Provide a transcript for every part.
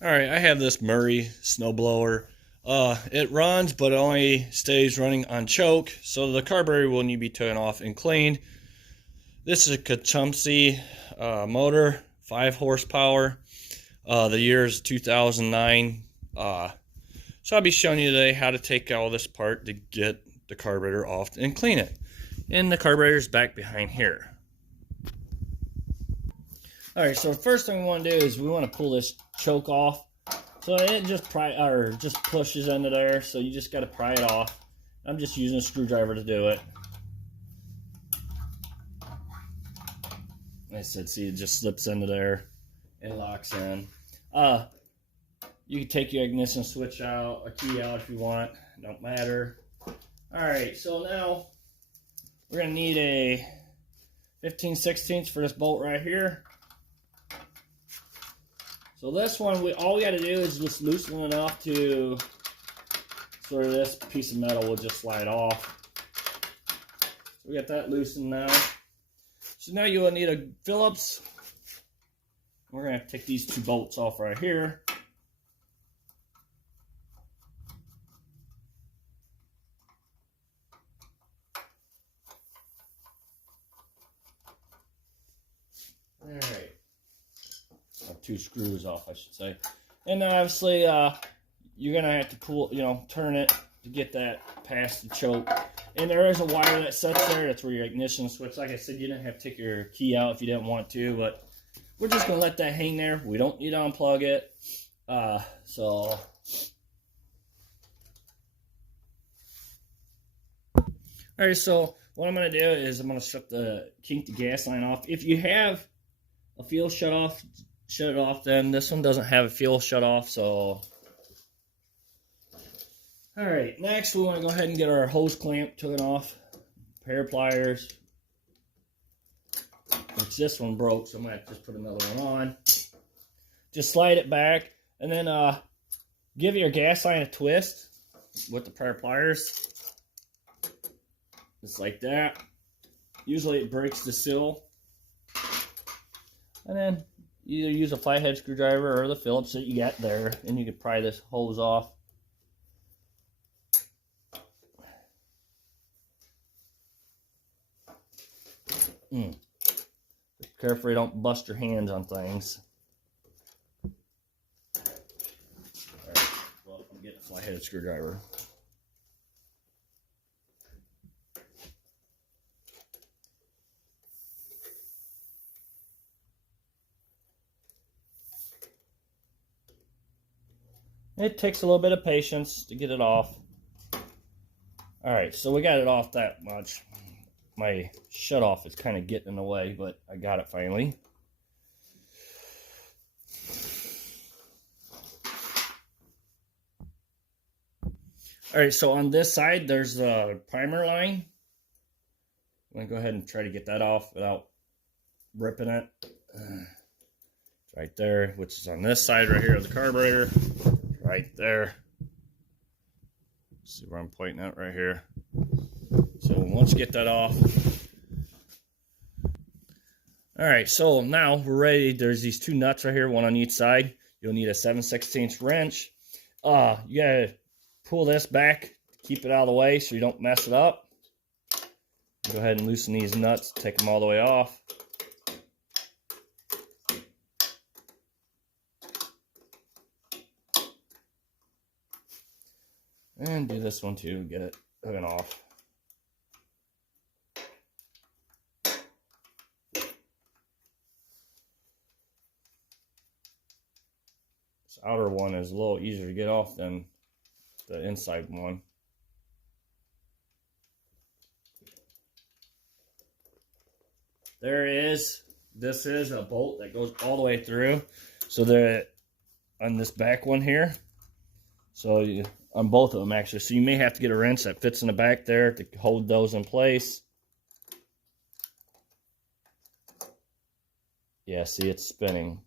All right, I have this Murray snowblower. It runs, but it only stays running on choke, so the carburetor will need to be taken off and cleaned. This is a Tecumseh motor, 5 horsepower. The year is 2009. So I'll be showing you today how to take all this apart to get the carburetor off and clean it. And the carburetor is back behind here. Alright, so the first thing we want to do is we want to pull this choke off. So it just pushes into there, so you just got to pry it off. I'm just using a screwdriver to do it. Like I said, see, it just slips into there and locks in. You can take your ignition switch out, a key out if you want, don't matter. Alright, so now we're going to need a 15/16 for this bolt right here. So this one, all we got to do is just loosen it enough to sort of this piece of metal will just slide off. So we got that loosened now. So now you will need a Phillips. We're going to have to take these two bolts off right here. Alright. 2 screws off, I should say. And then obviously you're gonna have to pull, turn it to get that past the choke. And there is a wire that sits there. That's where your ignition switch. Like I said, you didn't have to take your key out if you didn't want to, but we're just gonna let that hang there. We don't need to unplug it. So alright, so what I'm gonna do is I'm gonna kink the gas line off. If you have a fuel shut off, shut it off. Then this one doesn't have a fuel shut off, so all right, next we want to go ahead and get our hose clamp taken off, pair of pliers, which this one broke, so I'm gonna have to just put another one on. Just slide it back and then give your gas line a twist with the pair of pliers, just like that. Usually it breaks the seal. And then either use a flathead screwdriver or the Phillips that you got there, and you can pry this hose off. Be careful you don't bust your hands on things. Alright, well, I'm getting a flathead screwdriver. It takes a little bit of patience to get it off. Alright, so we got it off that much. My shut off is kind of getting in the way, but I got it finally. Alright, so on this side there's a primer line. I'm going to go ahead and try to get that off without ripping it. It's right there, which is on this side right here of the carburetor. Right there. See where I'm pointing at right here. So once you get that off. Alright, so now we're ready. There's these 2 nuts right here, one on each side. You'll need a 7/16 wrench. You gotta pull this back, keep it out of the way so you don't mess it up. Go ahead and loosen these nuts, take them all the way off. And do this one too, get it hooking off. This outer one is a little easier to get off than the inside one. There it is. This is a bolt that goes all the way through. So on this back one here. So on both of them actually. So you may have to get a wrench that fits in the back there to hold those in place. Yeah, see, it's spinning.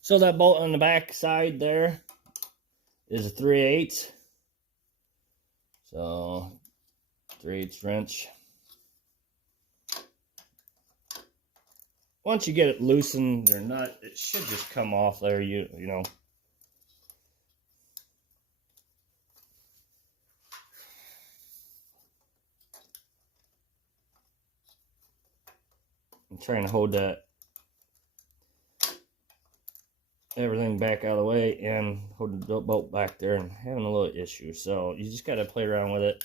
So that bolt on the back side there is a 3/8. So 3/8 wrench. once you get it loosened or nut, it should just come off there, you know. I'm trying to hold that everything back out of the way and hold the bolt back there and having a little issue. So you just got to play around with it.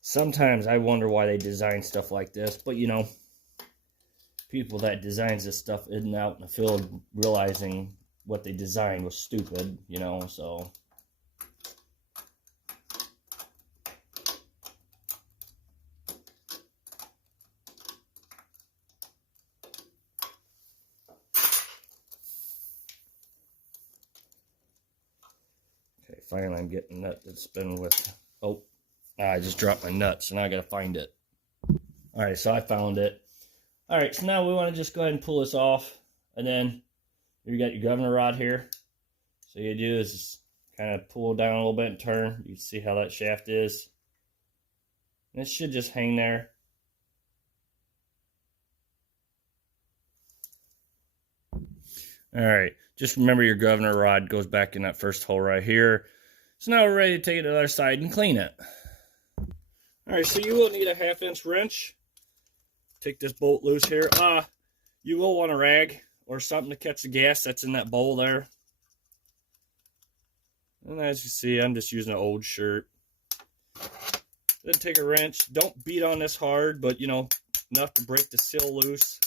Sometimes I wonder why they design stuff like this, but you know, people that designs this stuff isn't out in the field realizing what they designed was stupid, you know, so. Okay, finally I'm getting that to spin with, oh, I just dropped my nut, so now I gotta find it. Alright, so I found it. Alright, so now we want to just go ahead and pull this off, and then you got your governor rod here. So you do is just kind of pull down a little bit and turn. You can see how that shaft is. And it should just hang there. Alright, just remember your governor rod goes back in that first hole right here. So now we're ready to take it to the other side and clean it. Alright, so you will need a 1/2-inch wrench. Take this bolt loose here. You will want a rag or something to catch the gas that's in that bowl there. And as you see, I'm just using an old shirt. Then take a wrench. Don't beat on this hard, but you know, enough to break the seal loose.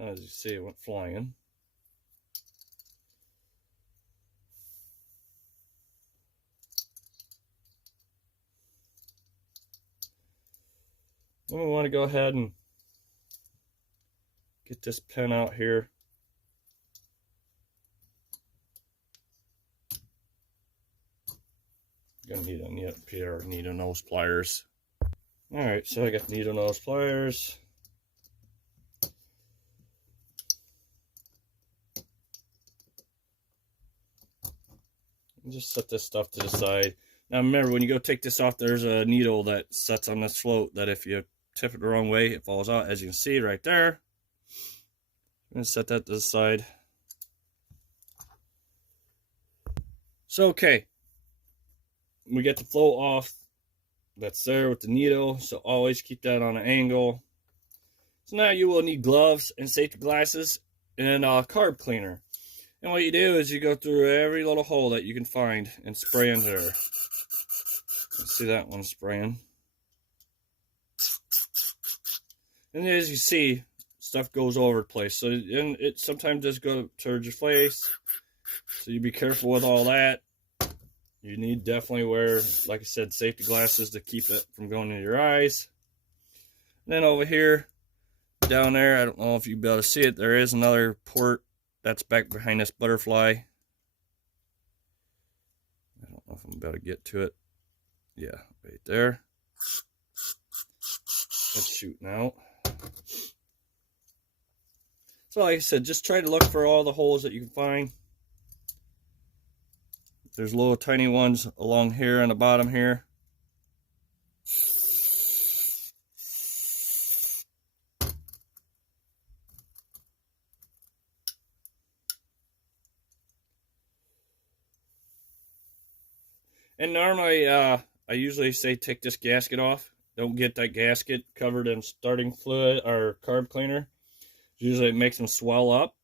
As you see, it went flying. Then we want to go ahead and get this pin out here. Gonna need a pair of needle nose pliers. Alright, so I got needle nose pliers. And just set this stuff to the side. Now remember, when you go take this off, there's a needle that sets on this float that if you tip it the wrong way, it falls out, as you can see right there. I'm going to set that to the side. So, okay. We get the float off. That's there with the needle, so always keep that on an angle. So now you will need gloves and safety glasses and a carb cleaner. And what you do is you go through every little hole that you can find and spray in there. See that one spraying. And as you see, stuff goes over the place. So and it sometimes does go towards your face. So you be careful with all that. You need definitely wear, like I said, safety glasses to keep it from going into your eyes. And then over here, down there, I don't know if you'll be able to see it, there is another port that's back behind this butterfly. I don't know if I'm about to get to it. Yeah, right there. That's shooting out. So like I said, just try to look for all the holes that you can find. There's little tiny ones along here on the bottom here. And normally, I usually say take this gasket off. Don't get that gasket covered in starting fluid or carb cleaner. Usually it makes them swell up.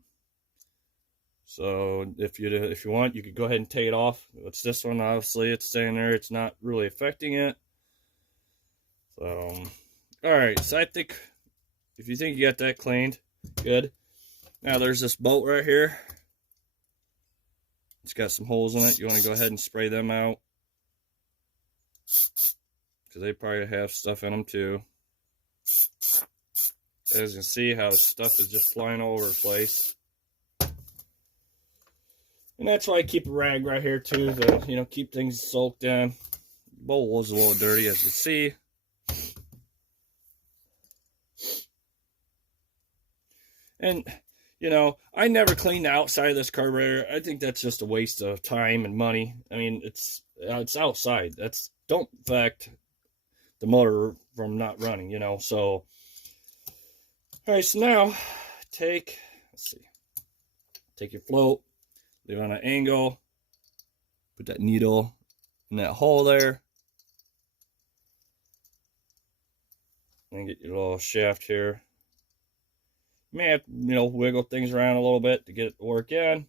So if you want, you could go ahead and take it off. It's this one, obviously it's staying there. It's not really affecting it. So, alright, so I think if you think you got that cleaned, good. Now there's this bolt right here. It's got some holes in it. You want to go ahead and spray them out, because they probably have stuff in them too. As you can see how the stuff is just flying all over the place. And that's why I keep a rag right here too, to, you know, keep things soaked in. The bowl was a little dirty, as you see. And You know, I never clean the outside of this carburetor. I think that's just a waste of time and money. I mean, it's outside. That's don't affect the motor from not running, you know. So, all right, so now take, let's see, take your float, leave it on an angle, put that needle in that hole there, and get your little shaft here. You may have to, you know, wiggle things around a little bit to get it to work in.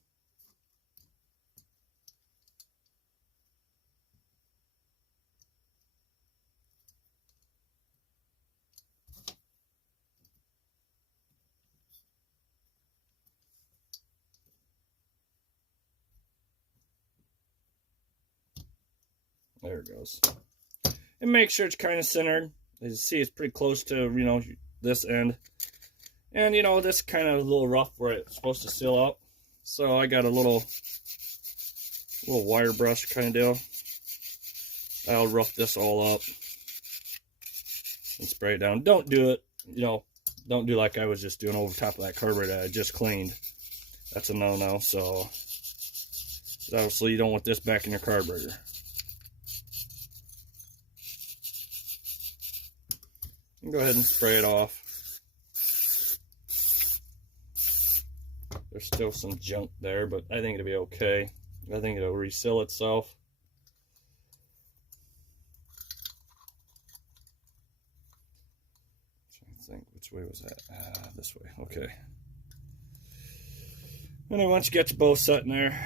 There it goes. And make sure it's kind of centered. As you see, it's pretty close to, you know, this end. And, you know, this kind of a little rough where it's supposed to seal up. So I got a little wire brush kind of deal. I'll rough this all up and spray it down. Don't do it, you know, don't do like I was just doing over top of that carburetor that I just cleaned. That's a no-no. So obviously you don't want this back in your carburetor. Go ahead and spray it off. There's still some junk there, but I think it'll be okay. I think it'll reseal itself. I'm trying to think, which way was that? This way, okay. And then once you get your both set in there,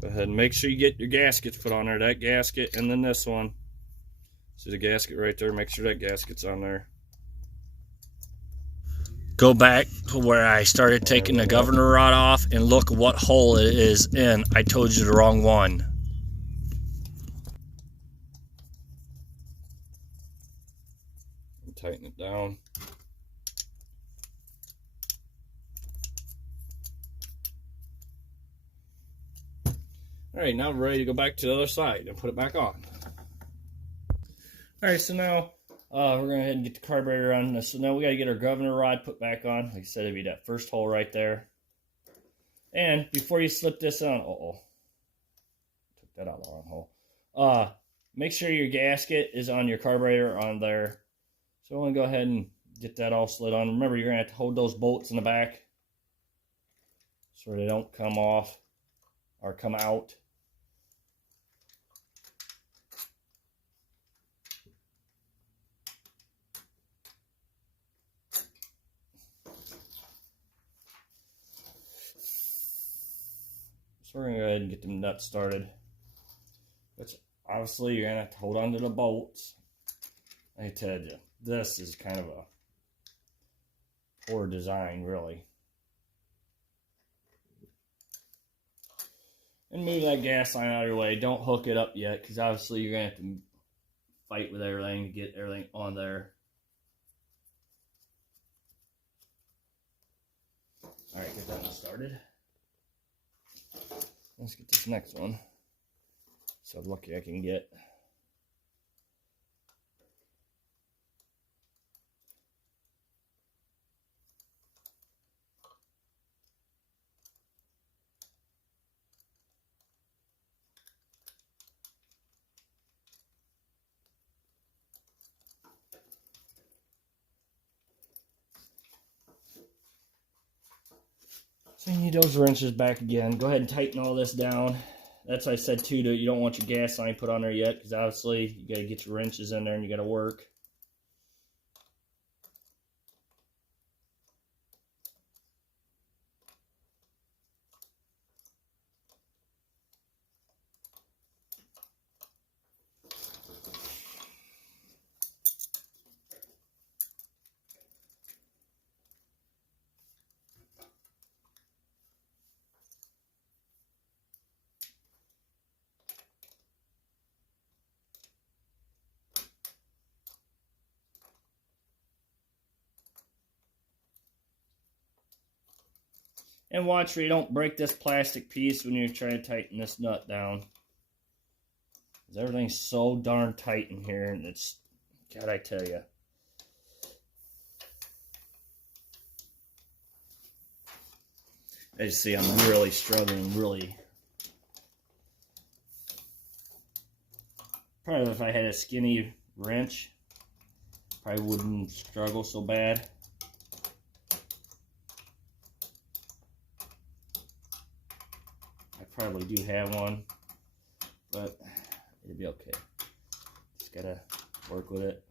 go ahead and make sure you get your gaskets put on there. That gasket and then this one. See the gasket right there? Make sure that gasket's on there. Go back to where I started taking the governor rod off and look what hole it is in. I told you the wrong one. And tighten it down. Alright, now we're ready to go back to the other side and put it back on. Alright, so now we're going to go ahead and get the carburetor on. So now we got to get our governor rod put back on. Like I said, it'd be that first hole right there. And before you slip this on, took that out of the wrong hole. Make sure your gasket is on your carburetor on there. So I'm going to go ahead and get that all slid on. Remember, you're going to have to hold those bolts in the back so they don't come off or come out. So we're going to go ahead and get them nuts started. Which obviously you're going to have to hold on to the bolts. I tell you, this is kind of a poor design, really. And move that gas line out of your way. Don't hook it up yet, because obviously you're going to have to fight with everything to get everything on there. Alright, get that one started. Let's get this next one. So lucky I can get. So you need those wrenches back again. Go ahead and tighten all this down. That's what I said too, you don't want your gas line put on there yet, because obviously you got to get your wrenches in there and you got to work. And watch where you don't break this plastic piece when you're trying to tighten this nut down. Because everything's so darn tight in here, and it's, God, I tell you. As you see, I'm really struggling, really. Probably if I had a skinny wrench, probably wouldn't struggle so bad. I probably do have one, but it'll be okay. Just gotta work with it.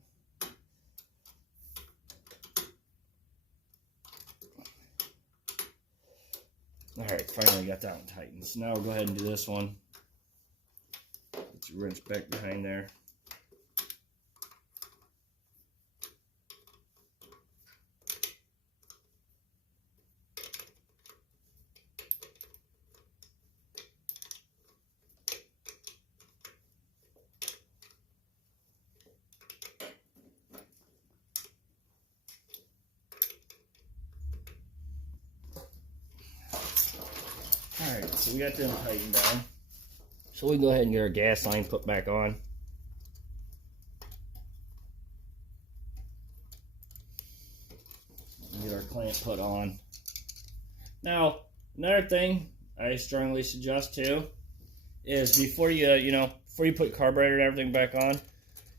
Alright, finally got that one tightened. So now we'll go ahead and do this one. Get your wrench back behind there. Alright, so we got them tightened down. So we can go ahead and get our gas line put back on. Get our clamp put on. Now, another thing I strongly suggest too is before before you put carburetor and everything back on,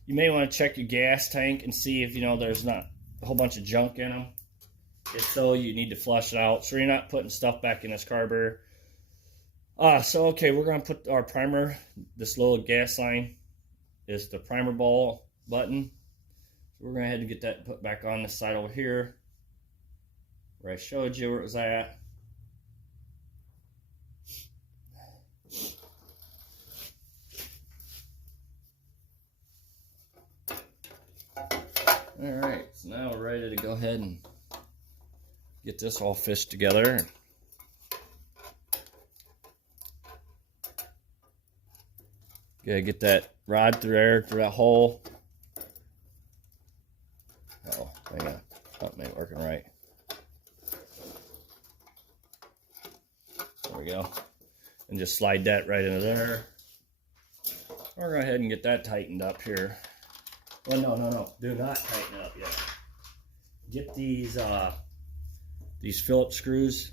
you may want to check your gas tank and see if there's not a whole bunch of junk in them. If so, you need to flush it out so you're not putting stuff back in this carburetor. So okay, we're gonna put our primer. This little gas line is the primer ball button. So we're gonna head and get that put back on this side over here, where I showed you where it was at. All right, so now we're ready to go ahead and get this all fished together. Gotta get that rod through there, through that hole. Oh, hang on. Something ain't working right. There we go. And just slide that right into there. We're going to go ahead and get that tightened up here. Well, no. Do not tighten it up yet. Get these Phillips screws.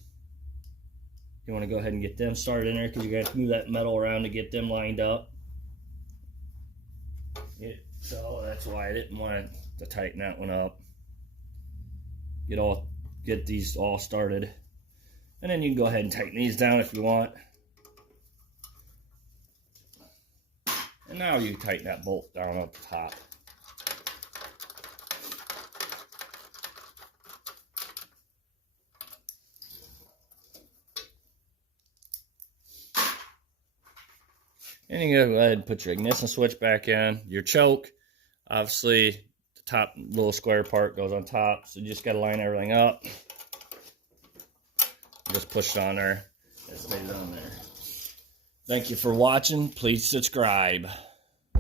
You want to go ahead and get them started in there because you got to move that metal around to get them lined up. So that's why I didn't want to tighten that one up. Get these all started, and then you can go ahead and tighten these down if you want. And now you tighten that bolt down up the top. And you go ahead and put your ignition switch back in. Your choke, obviously, the top little square part goes on top, so you just got to line everything up. Just push it on there. It stays on there. Thank you for watching. Please subscribe.